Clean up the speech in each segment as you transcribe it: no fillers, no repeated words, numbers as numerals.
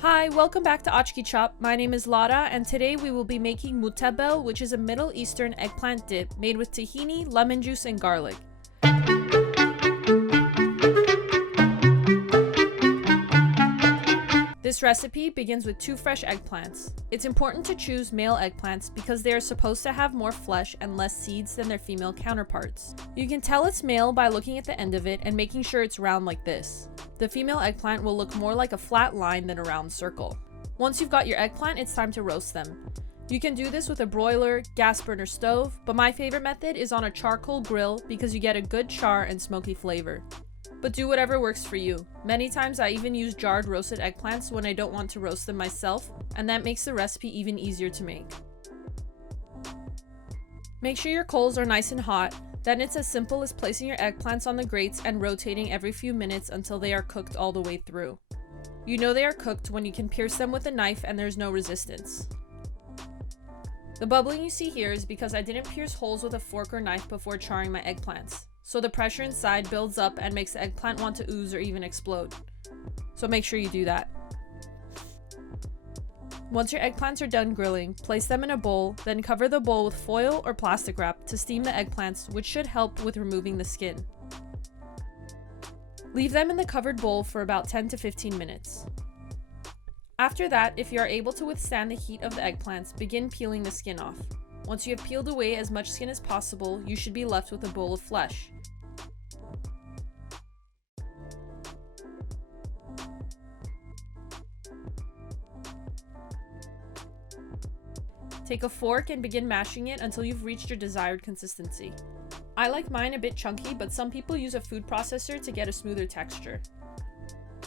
Hi, welcome back to Achki Chop. My name is Lara, and today we will be making Mutabal, which is a Middle Eastern eggplant dip made with tahini, lemon juice, and garlic. This recipe begins with 2 fresh eggplants. It's important to choose male eggplants because they are supposed to have more flesh and less seeds than their female counterparts. You can tell it's male by looking at the end of it and making sure it's round like this. The female eggplant will look more like a flat line than a round circle. Once you've got your eggplant, it's time to roast them. You can do this with a broiler, gas burner stove, but my favorite method is on a charcoal grill because you get a good char and smoky flavor. But do whatever works for you. Many times I even use jarred roasted eggplants when I don't want to roast them myself, and that makes the recipe even easier to make. Make sure your coals are nice and hot, then it's as simple as placing your eggplants on the grates and rotating every few minutes until they are cooked all the way through. You know they are cooked when you can pierce them with a knife and there's no resistance. The bubbling you see here is because I didn't pierce holes with a fork or knife before charring my eggplants. So the pressure inside builds up and makes the eggplant want to ooze or even explode. So make sure you do that. Once your eggplants are done grilling, place them in a bowl, then cover the bowl with foil or plastic wrap to steam the eggplants, which should help with removing the skin. Leave them in the covered bowl for about 10 to 15 minutes. After that, if you are able to withstand the heat of the eggplants, begin peeling the skin off. Once you have peeled away as much skin as possible, you should be left with a bowl of flesh. Take a fork and begin mashing it until you've reached your desired consistency. I like mine a bit chunky, but some people use a food processor to get a smoother texture.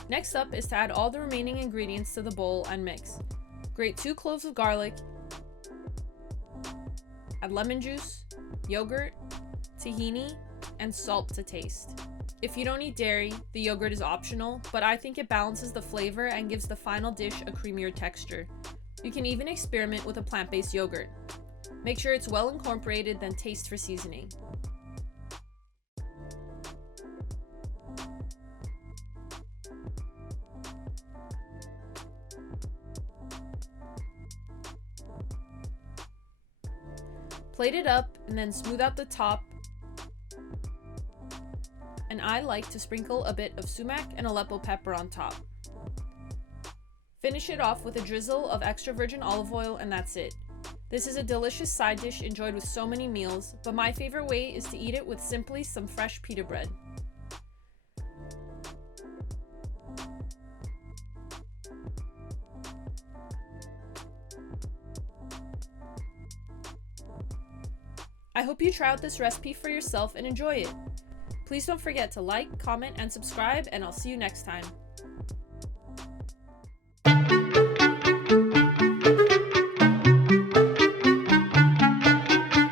Next up is to add all the remaining ingredients to the bowl and mix. Grate 2 cloves of garlic, add lemon juice, yogurt, tahini, and salt to taste. If you don't eat dairy, the yogurt is optional, but I think it balances the flavor and gives the final dish a creamier texture. You can even experiment with a plant-based yogurt. Make sure it's well incorporated, then taste for seasoning. Plate it up and then smooth out the top. And I like to sprinkle a bit of Sumac and Aleppo pepper on top. Finish it off with a drizzle of extra virgin olive oil and that's it. This is a delicious side dish enjoyed with so many meals, but my favorite way is to eat it with simply some fresh pita bread. I hope you try out this recipe for yourself and enjoy it. Please don't forget to like, comment, and subscribe, and I'll see you next time.